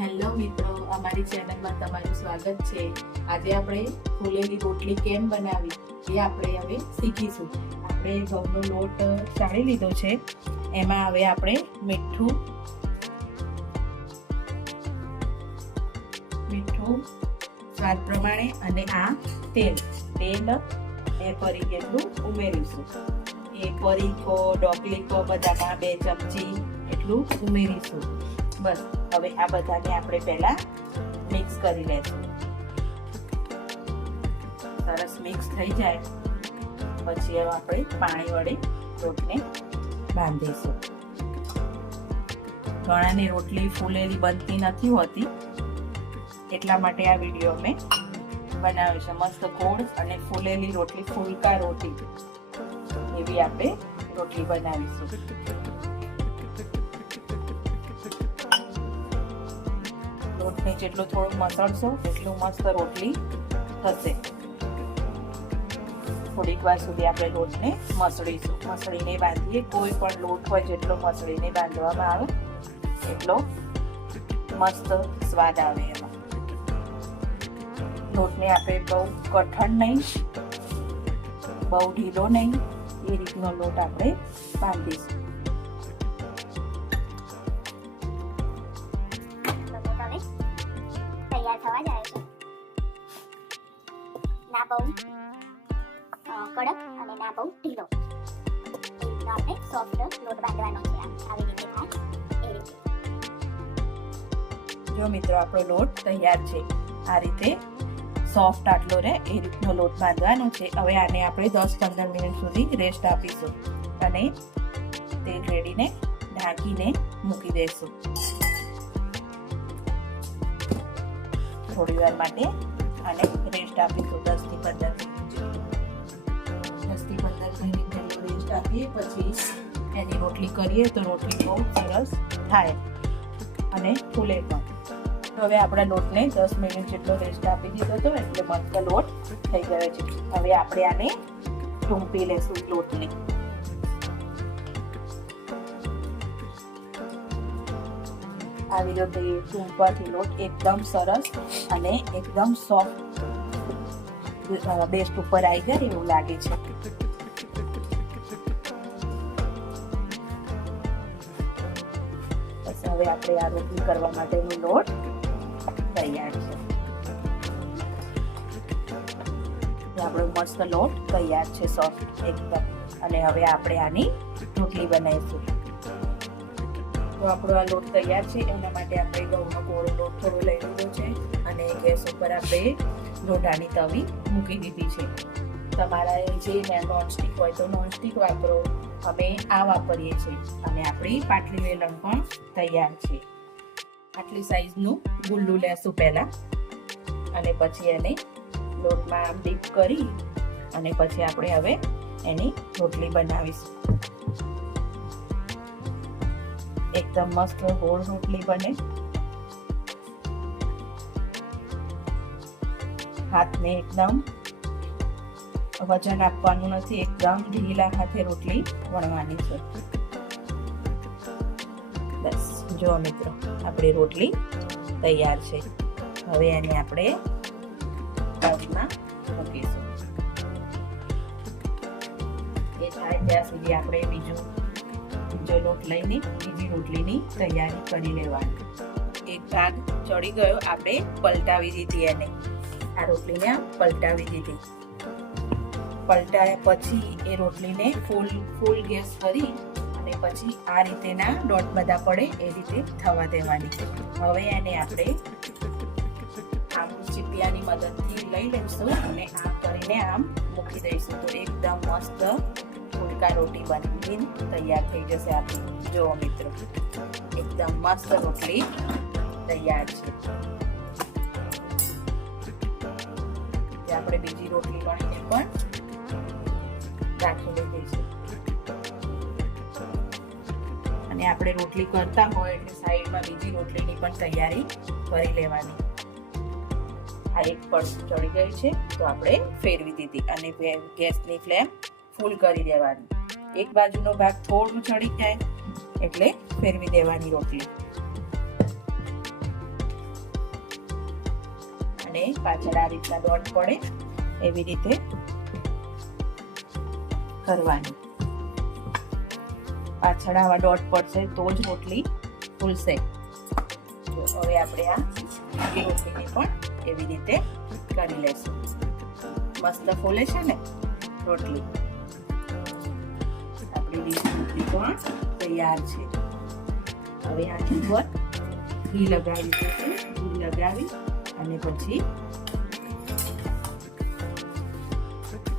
Hello મિત્રો, અમારી ચેનલમાં તમારું સ્વાગત છે. આજે આપણે ફૂલેલી રોટલી કેમ બનાવી એ આપણે હવે શીખીશું. આપણે ઘઉંનો લોટ ચાળી લીધો છે. એમાં હવે આપણે મીઠું સ્વાદ પ્રમાણે અને આ તેલ 2 પરી જેટલું ઉમેરીશું. 1 પરી કો ડોકલી કો બધામાં 2 ચમચી એટલું ઉમેરીશું. બસ હવે આ બધાને આપણે પહેલા મિક્સ કરી લેશું. સરસ મિક્સ થઈ જાય પછી હવે આપણે પાણી વડે લોટને બાંધીશું. ઘણાની રોટલી ફૂલેલી બનતી નથી હોતી, એટલા માટે આ વિડીયો મેં બનાવ્યો છે. મસ્ત ગોળ અને ફૂલેલી રોટલી, ફૂલકા રોટી એવી આપણે રોટલી બનાવીશું. લોટને જેટલું થોડું મસળશો એટલું મસ્ત રોટલી થશે. થોડીક વાર સુધી આપણે લોટને મસળીશું. મસળીને બાંધીએ. કોઈ પણ લોટ હોય જેટલો મસળીને બાંધવામાં આવે એટલો મસ્ત સ્વાદ આવે એમાં. લોટને આપણે બહુ કઠણ નહીં, બહુ ઢીલો નહીં, એ રીતનો લોટ આપણે બાંધીશું. તૈયાર થવા જાય છે. ના બહુ કડક અને ના બહુ ઢીલો, એ રીતનો આપણે સોફ્ટ લોટ બાંધવાનો છે. આવી રીતે થાય એ રીતે. જો મિત્રો, આપણો લોટ તૈયાર છે. આ રીતે સોફ્ટ આટલો રહે એ રીતનો લોટ બાંધવાનો છે. હવે આને આપણે 10-15 મિનિટ સુધી રેસ્ટ આપીશું અને તેલ રેડીને ઢાંકીને મૂકી દઈશું. થોડી વાર માટે આને રેસ્ટ આપીશું. 10-15 મિનિટ રેસ્ટ આપીએ પછી એની રોટલી કરીએ તો રોટલી બહુ સરસ થાય અને ફૂલે પણ. હવે આપણા લોટને 10 મિનિટ જેટલો રેસ્ટ આપી દીધો હતો એટલે મસ્ત લોટ થઈ ગયો છે. હવે આપણે આને ટૂંપી લેશું લોટને. આવી રીતે ટૂંપવાથી લોટ એકદમ સરસ અને એકદમ સોફ્ટ બેસ્ટ ઉપર આવી જાય એવું લાગે છે. બસ હવે આપણે આ રોટલી કરવા માટેનો લોટ તૈયાર છે. આપણો મસ્ત લોટ તૈયાર છે, સોફ્ટ એકદમ. અને હવે આપણે આની રોટલી બનાવીશું. તો આપણો આ લોટ તૈયાર છે. એના માટે આપણે ઘઉંનો ગોળ લોટ થોડો લઈ લીધો છે અને ગેસ ઉપર આપણે લોઢાની તવી મૂકી દીધી છે. તમારા જે નોનસ્ટિક હોય તો નોનસ્ટિક વાપરો, અમે આ વાપરીએ છીએ. અને આપણી પાટલી વેલણ પણ તૈયાર છે. આટલી સાઈઝનું ગુલ્લું લેશું પહેલા અને પછી એને લોટમાં આમ ડીપ કરી અને પછી આપણે હવે એની રોટલી બનાવીશું. એકદમ મસ્ત ગોળ રોટલી બને. હાથને એકદમ વજન આપવાનું નથી, એકદમ ઢીલા હાથે રોટલી વણવાની છે. બસ જો મિત્રો, આપણી રોટલી તૈયાર છે. હવે એને આપણે બાજુમાં મૂકીશું. એ થાય ત્યાં સુધી આપણે બીજો લોટ લઈને બીજી રોટલીની તૈયારી કરી લેવાની. એક ભાગ ચડી ગયો, આપણે પલટાવી દીધી. એને આ રોટલીને પલટાવી દીધી. પલટાયા પછી એ રોટલીને ફૂલ ગેસ કરી અને પછી આ રીતેના ડોટ બધા પડે એ રીતે થવા દેવાની. હવે એને આપણે આમ ચીપિયાની મદદથી લઈ લઈશું અને આમ કરીને આમ મૂકી દઈશું તો એકદમ મસ્ત ફૂલકા રોટી બનીને તૈયાર થઈ જશે. આપણી જુઓ મિત્રો, એકદમ મસ્ત રોટલી તૈયાર છે. આપણે બીજી રોટલી વણીને પણ રાખી લીધી છે. અને આપણે રોટલી કરતા હોય એટલે સાઈડમાં બીજી રોટલીની પણ તૈયારી કરી લેવાની. આ એક પડ ચડી ગઈ છે તો આપણે ફેરવી દીધી અને ગેસની ફ્લેમ ફૂલ કરી દેવાની. એક બાજુનો ભાગ થોડું ચડી જાય એટલે ફેરવી દેવાની રોટલી. અને પાછળ આ રીતના ડોટ પડે એવી રીતે કરવાનું. પાછળ આવા ડોટ પડશે તો જ રોટલી ફૂલશે. હવે આપણે આ રોટલીને પણ એવી રીતે કરી લેશું. મસ્ત ફૂલે છે ને રોટલી. આપણી રોટલી પણ તૈયાર છે. હવે આની ઉપર ઘી લગાવી દઈશું. ઘી લગાવી અને પછી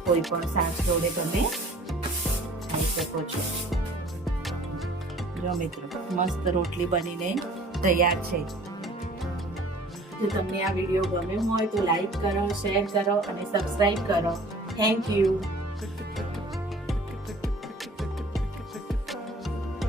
કોઈ પણ શાક જોડે તમે ખાઈ શકો છો. જો મિત્રો, મસ્ત રોટલી બનીને તૈયાર છે. જો તમને આ વિડીયો ગમ્યો હોય તો લાઈક કરો, શેર કરો અને સબસ્ક્રાઇબ કરો. Thank you.